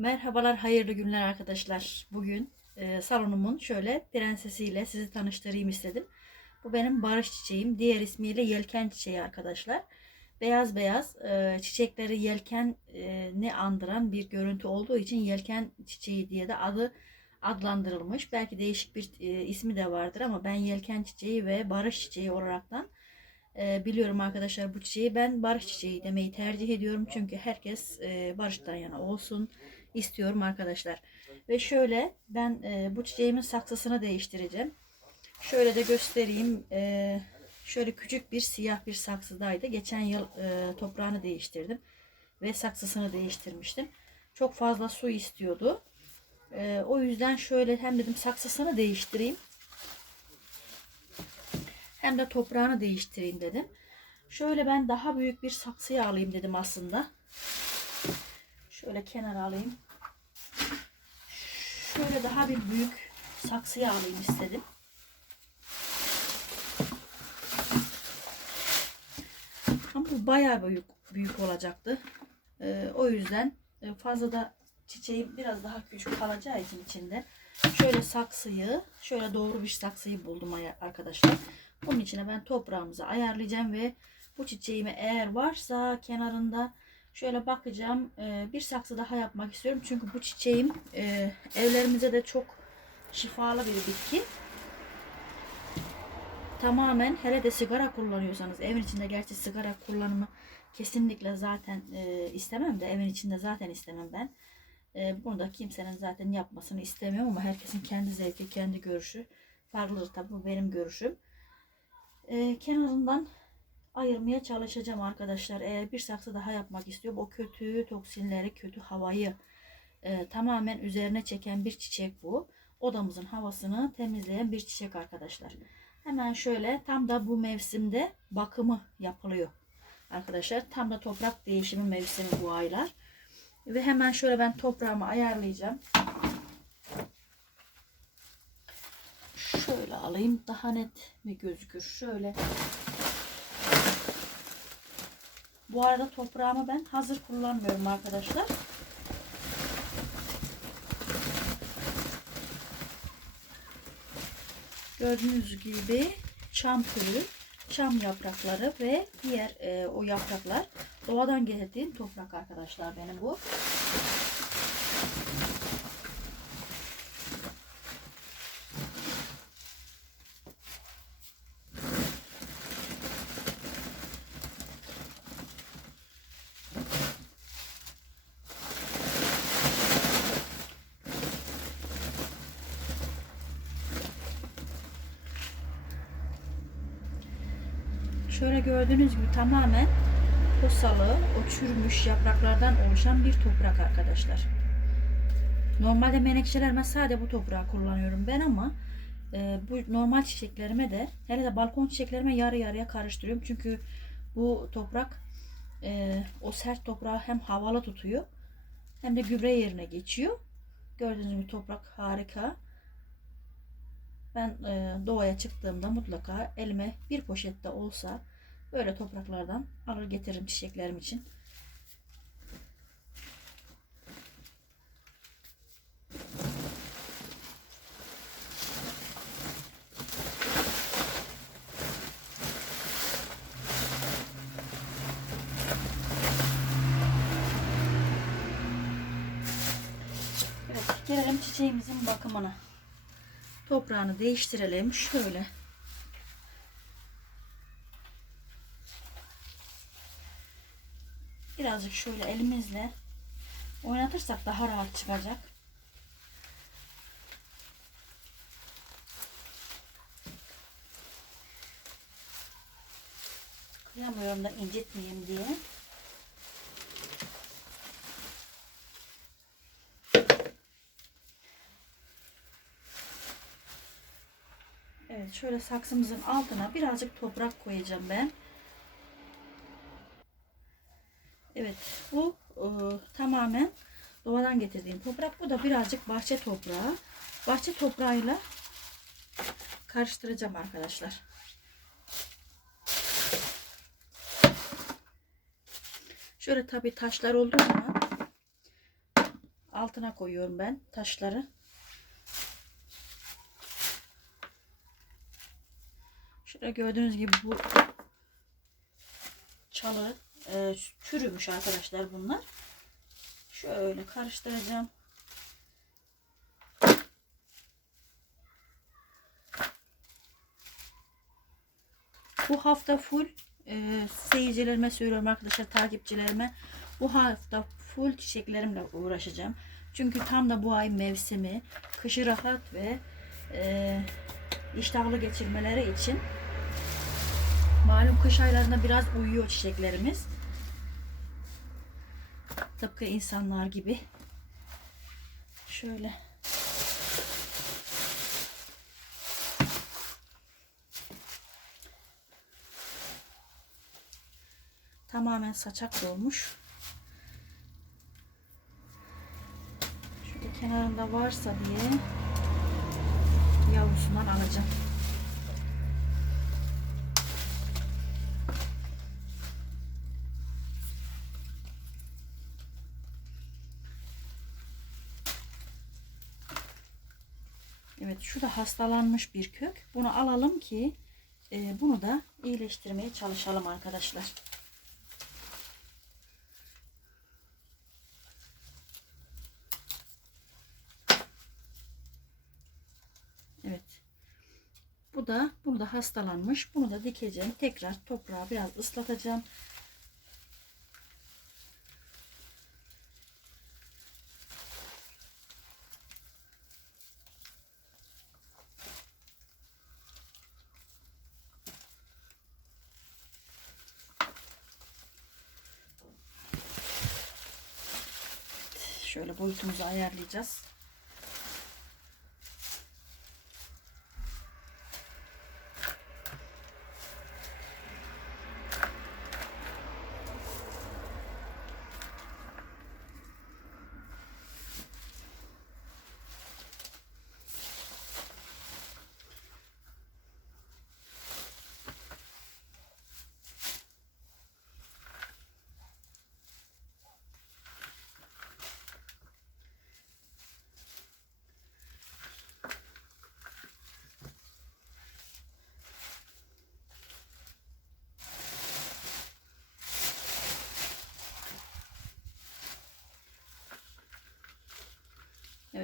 Merhabalar, hayırlı günler arkadaşlar. Bugün e, salonumun şöyle prensesiyle sizi tanıştırayım istedim. Bu benim barış çiçeğim. Diğer ismiyle yelken çiçeği arkadaşlar. Beyaz beyaz e, çiçekleri yelken e, ne andıran bir görüntü olduğu için yelken çiçeği diye de adı adlandırılmış. Belki değişik bir e, ismi de vardır ama ben yelken çiçeği ve barış çiçeği olaraktan e, biliyorum arkadaşlar bu çiçeği. Ben barış çiçeği demeyi tercih ediyorum. Çünkü herkes e, barıştan yana olsun istiyorum arkadaşlar. Ve şöyle ben e, bu çiçeğimin saksısını değiştireceğim. Şöyle de göstereyim. E, şöyle küçük bir siyah bir saksıdaydı. Geçen yıl e, toprağını değiştirdim. Ve saksısını değiştirmiştim. Çok fazla su istiyordu. E, o yüzden şöyle hem dedim saksısını değiştireyim. Hem de toprağını değiştireyim dedim. Şöyle ben daha büyük bir saksıya alayım dedim aslında. Şöyle kenara alayım. Şöyle daha bir büyük saksıya alayım istedim. Ama bu bayağı büyük, büyük olacaktı. Ee, o yüzden e, fazla da çiçeğim biraz daha küçük kalacağı için içinde şöyle saksıyı, şöyle doğru bir saksıyı buldum arkadaşlar. Bunun içine ben toprağımızı ayarlayacağım ve bu çiçeğime eğer varsa kenarında Şöyle bakacağım. Ee, bir saksı daha yapmak istiyorum. Çünkü bu çiçeğim e, evlerimize de çok şifalı bir bitki. Tamamen hele de sigara kullanıyorsanız evin içinde gerçi sigara kullanımı kesinlikle zaten e, istemem de evin içinde zaten istemem ben. E, bunu da kimsenin zaten yapmasını istemiyorum ama herkesin kendi zevki, kendi görüşü farklıdır tabi bu benim görüşüm. Kenarından ayırmaya çalışacağım arkadaşlar. Eğer bir saksı daha yapmak istiyorum. O kötü toksinleri, kötü havayı e, tamamen üzerine çeken bir çiçek bu. Odamızın havasını temizleyen bir çiçek arkadaşlar. Hemen şöyle tam da bu mevsimde bakımı yapılıyor. Arkadaşlar tam da toprak değişimi mevsimi bu aylar. Ve hemen şöyle ben toprağımı ayarlayacağım. Şöyle alayım daha net mi gözükür? Şöyle Bu arada toprağımı ben hazır kullanmıyorum arkadaşlar. Gördüğünüz gibi çam türü, çam yaprakları ve diğer e, o yapraklar doğadan getirdiğim toprak arkadaşlar benim bu. Şöyle gördüğünüz gibi tamamen posalı, o çürümüş yapraklardan oluşan bir toprak arkadaşlar. Normalde menekşelerime sadece bu toprağı kullanıyorum ben ama e, bu normal çiçeklerime de hele de balkon çiçeklerime yarı yarıya karıştırıyorum. Çünkü bu toprak e, o sert toprağı hem havalı tutuyor hem de gübre yerine geçiyor. Gördüğünüz gibi toprak harika. Ben e, doğaya çıktığımda mutlaka elime bir poşette olsa böyle topraklardan alır getiririm çiçeklerim için. Evet, gelelim çiçeğimizin bakımına toprağını değiştirelim. Şöyle. Birazcık şöyle elimizle oynatırsak daha rahat çıkacak. Kıyamıyorum da incitmeyeyim diye. Evet şöyle saksımızın altına birazcık toprak koyacağım ben. Evet bu e, tamamen doğadan getirdiğim toprak. Bu da birazcık bahçe toprağı. Bahçe toprağıyla karıştıracağım arkadaşlar. Şöyle tabi taşlar olduğu zaman altına koyuyorum ben taşları. Şöyle gördüğünüz gibi bu çalı e, çürümüş arkadaşlar bunlar. Şöyle karıştıracağım. Bu hafta full e, seyircilerime söylüyorum arkadaşlar takipçilerime bu hafta full çiçeklerimle uğraşacağım. Çünkü tam da bu ay mevsimi kışı rahat ve e, iştahlı geçirmeleri için malum kış aylarında biraz uyuyor çiçeklerimiz. Tıpkı insanlar gibi. Şöyle tamamen saçak dolmuş. Şöyle kenarında varsa diye yavrusundan alacağım. Evet şu da hastalanmış bir kök. Bunu alalım ki e, bunu da iyileştirmeye çalışalım arkadaşlar. Evet. Bu da bunu da hastalanmış. Bunu da dikeceğim. Tekrar toprağı biraz ıslatacağım. Şöyle boyutumuzu ayarlayacağız.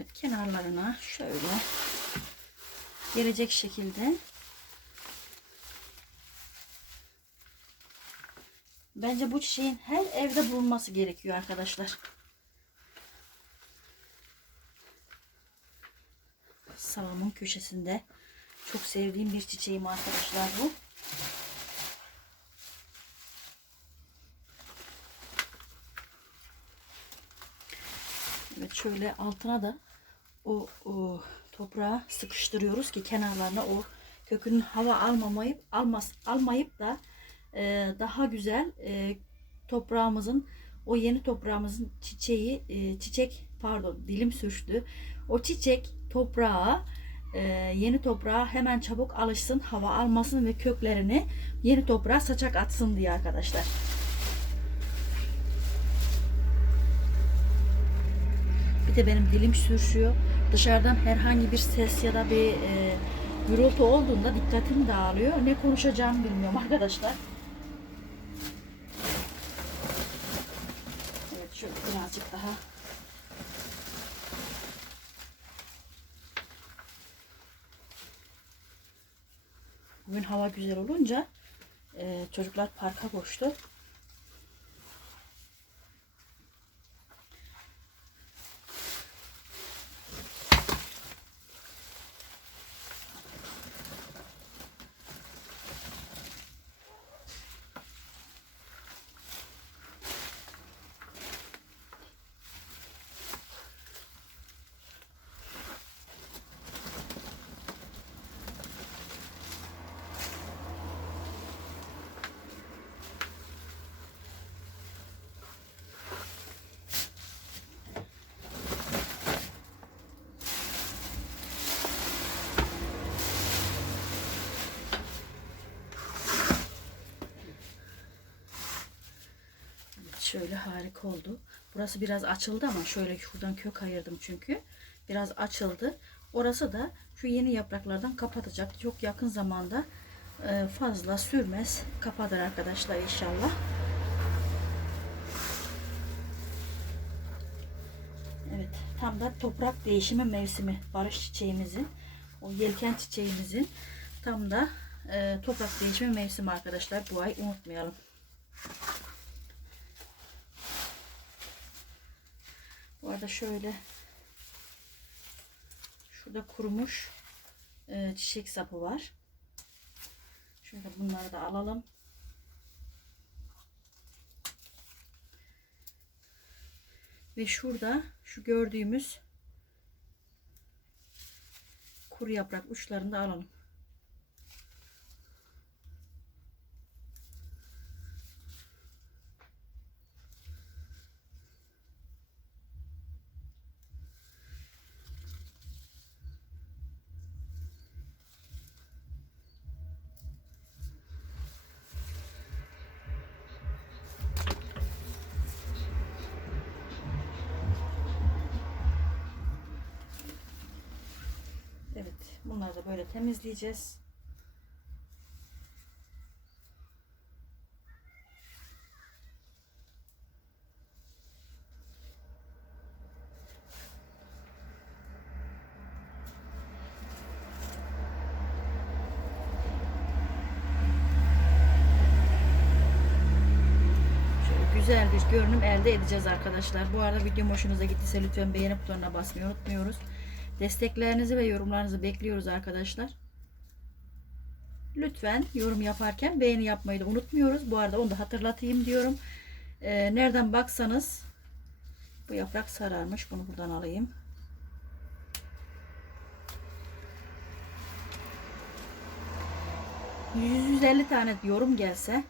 Evet kenarlarına şöyle gelecek şekilde Bence bu çiçeğin her evde bulunması gerekiyor arkadaşlar. Salonun köşesinde çok sevdiğim bir çiçeğim arkadaşlar bu. Evet şöyle altına da o, o toprağı sıkıştırıyoruz ki kenarlarına o kökünün hava almamayıp almaz almayıp da e, daha güzel e, toprağımızın o yeni toprağımızın çiçeği e, çiçek pardon dilim sürçtü o çiçek toprağa e, yeni toprağa hemen çabuk alışsın hava almasın ve köklerini yeni toprağa saçak atsın diye arkadaşlar. Bir de benim dilim sürüşüyor. Dışarıdan herhangi bir ses ya da bir e, gürültü olduğunda dikkatim dağılıyor. Ne konuşacağımı bilmiyorum arkadaşlar. Evet şöyle birazcık daha Bugün hava güzel olunca e, çocuklar parka koştu. Şöyle harika oldu. Burası biraz açıldı ama şöyle şuradan kök ayırdım çünkü. Biraz açıldı. Orası da şu yeni yapraklardan kapatacak. Çok yakın zamanda e, fazla sürmez. Kapatır arkadaşlar inşallah. Evet tam da toprak değişimi mevsimi barış çiçeğimizin o yelken çiçeğimizin tam da e, toprak değişimi mevsimi arkadaşlar bu ay unutmayalım. Bu arada şöyle şurada kurumuş e, çiçek sapı var. Şöyle bunları da alalım. Ve şurada şu gördüğümüz kuru yaprak uçlarını da alalım. Evet, bunları da böyle temizleyeceğiz. Güzel bir görünüm elde edeceğiz arkadaşlar. Bu arada videom hoşunuza gittiyse lütfen beğeni butonuna basmayı unutmuyoruz. Desteklerinizi ve yorumlarınızı bekliyoruz arkadaşlar. Lütfen yorum yaparken beğeni yapmayı da unutmuyoruz. Bu arada onu da hatırlatayım diyorum. Ee, nereden baksanız bu yaprak sararmış. Bunu buradan alayım. ...150 tane yorum gelse...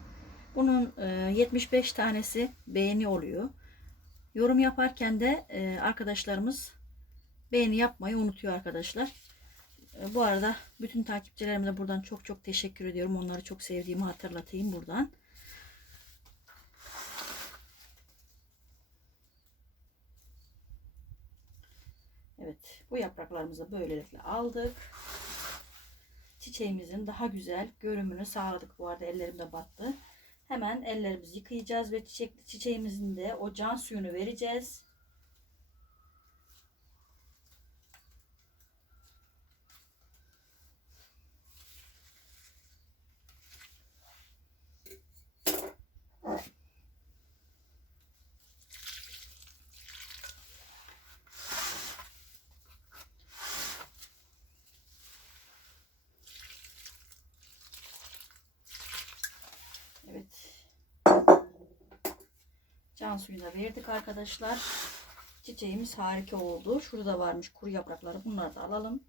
...bunun e, 75 tanesi beğeni oluyor. Yorum yaparken de e, arkadaşlarımız beğeni yapmayı unutuyor arkadaşlar. E, Bu arada bütün takipçilerime de buradan çok çok teşekkür ediyorum. Onları çok sevdiğimi hatırlatayım buradan. Evet bu yapraklarımızı böylelikle aldık. Çiçeğimizin daha güzel görünümünü sağladık. Bu arada ellerimde battı. Hemen ellerimizi yıkayacağız ve çiçek, çiçeğimizin de o can suyunu vereceğiz. Evet. Can suyunu da verdik arkadaşlar. Çiçeğimiz harika oldu. Şurada varmış kuru yaprakları. Bunları da alalım.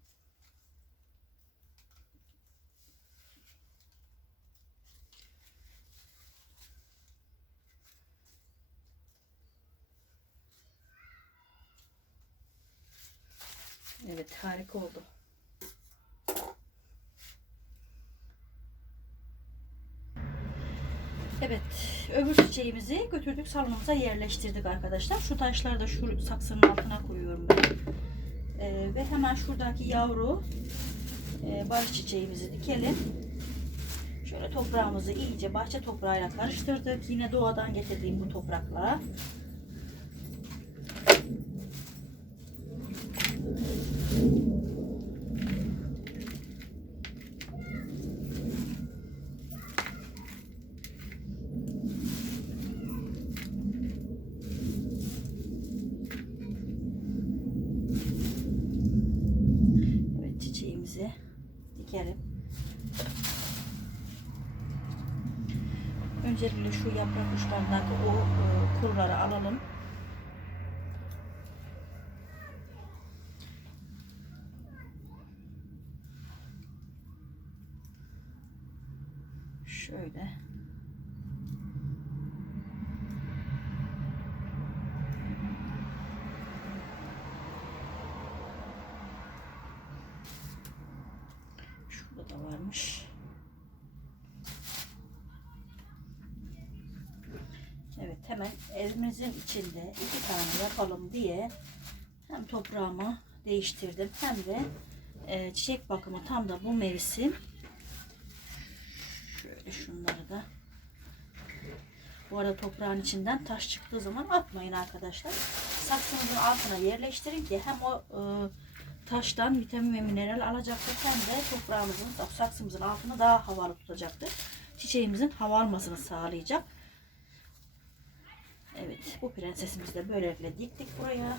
Evet harika oldu. Evet, öbür çiçeğimizi götürdük salonumuza yerleştirdik arkadaşlar. Şu taşları da şu saksının altına koyuyorum ben. Ee, ve hemen şuradaki yavru e, barış çiçeğimizi dikelim. Şöyle toprağımızı iyice bahçe toprağıyla karıştırdık. Yine doğadan getirdiğim bu toprakla. Evet çiçeğimizi dikelim. Öncelikle şu yaprak uçlarındaki o e, kuruları alalım. Şöyle. Şurada da varmış. Evet hemen evimizin içinde iki tane yapalım diye hem toprağımı değiştirdim hem de e, çiçek bakımı tam da bu mevsim. Şöyle şunları da bu arada toprağın içinden taş çıktığı zaman atmayın arkadaşlar. Saksınızın altına yerleştirin ki hem o e, taştan vitamin ve mineral alacaktır hem de toprağımızın saksımızın altını daha havalı tutacaktır. Çiçeğimizin hava almasını sağlayacak. Evet bu prensesimizi de böylelikle diktik buraya.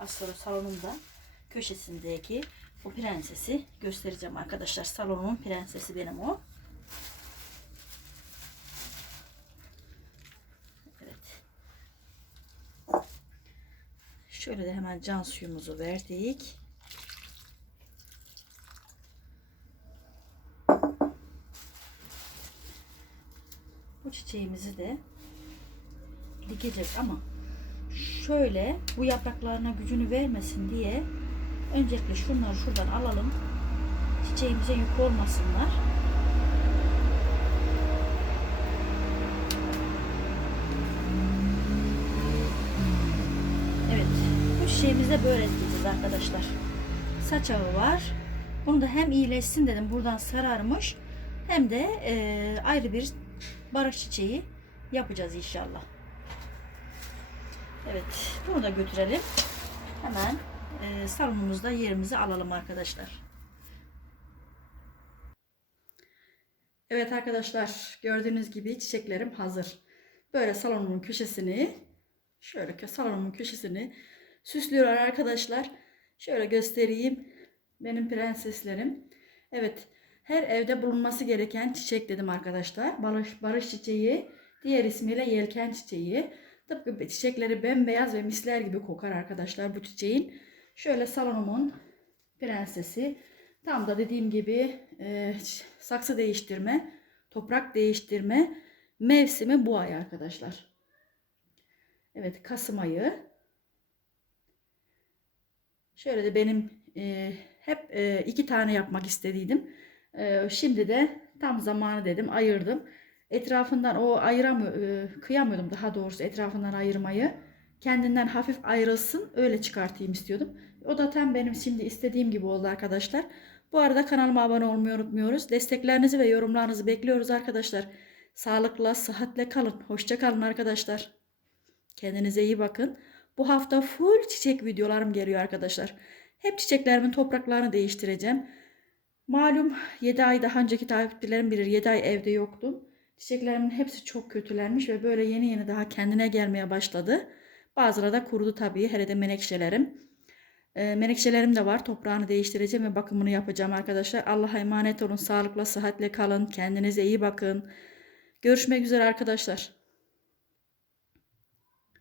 Az sonra salonumda köşesindeki o prensesi göstereceğim arkadaşlar. Salonun prensesi benim o. Evet. Şöyle de hemen can suyumuzu verdik. Çiçeğimizi de dikeceğiz ama şöyle bu yapraklarına gücünü vermesin diye öncelikle şunları şuradan alalım. Çiçeğimize yük olmasınlar. Evet. Bu çiçeğimize böyle dikeceğiz arkadaşlar. Saç ağı var. Bunu da hem iyileşsin dedim. Buradan sararmış. Hem de e, ayrı bir barış çiçeği yapacağız inşallah. Evet. Bunu da götürelim. Hemen e, salonumuzda yerimizi alalım arkadaşlar. Evet arkadaşlar gördüğünüz gibi çiçeklerim hazır. Böyle salonumun köşesini şöyle kö- salonumun köşesini süslüyorlar arkadaşlar. Şöyle göstereyim. Benim prenseslerim. Evet her evde bulunması gereken çiçek dedim arkadaşlar. Barış, barış çiçeği diğer ismiyle yelken çiçeği. Tıpkı çiçekleri bembeyaz ve misler gibi kokar arkadaşlar bu çiçeğin. Şöyle salonumun prensesi. Tam da dediğim gibi e, saksı değiştirme, toprak değiştirme mevsimi bu ay arkadaşlar. Evet Kasım ayı. Şöyle de benim e, hep e, iki tane yapmak istediydim. E, şimdi de tam zamanı dedim ayırdım. Etrafından o ayıramıyor, e, kıyamıyordum daha doğrusu etrafından ayırmayı. Kendinden hafif ayrılsın öyle çıkartayım istiyordum. O da tam benim şimdi istediğim gibi oldu arkadaşlar. Bu arada kanalıma abone olmayı unutmuyoruz. Desteklerinizi ve yorumlarınızı bekliyoruz arkadaşlar. Sağlıkla, sıhhatle kalın. Hoşça kalın arkadaşlar. Kendinize iyi bakın. Bu hafta full çiçek videolarım geliyor arkadaşlar. Hep çiçeklerimin topraklarını değiştireceğim. Malum 7 ay daha önceki takipçilerim bilir 7 ay evde yoktum. Çiçeklerimin hepsi çok kötülenmiş ve böyle yeni yeni daha kendine gelmeye başladı. Bazıları da kurudu tabii. Hele de menekşelerim. E, menekşelerim de var. Toprağını değiştireceğim ve bakımını yapacağım arkadaşlar. Allah'a emanet olun. Sağlıkla, sıhhatle kalın. Kendinize iyi bakın. Görüşmek üzere arkadaşlar.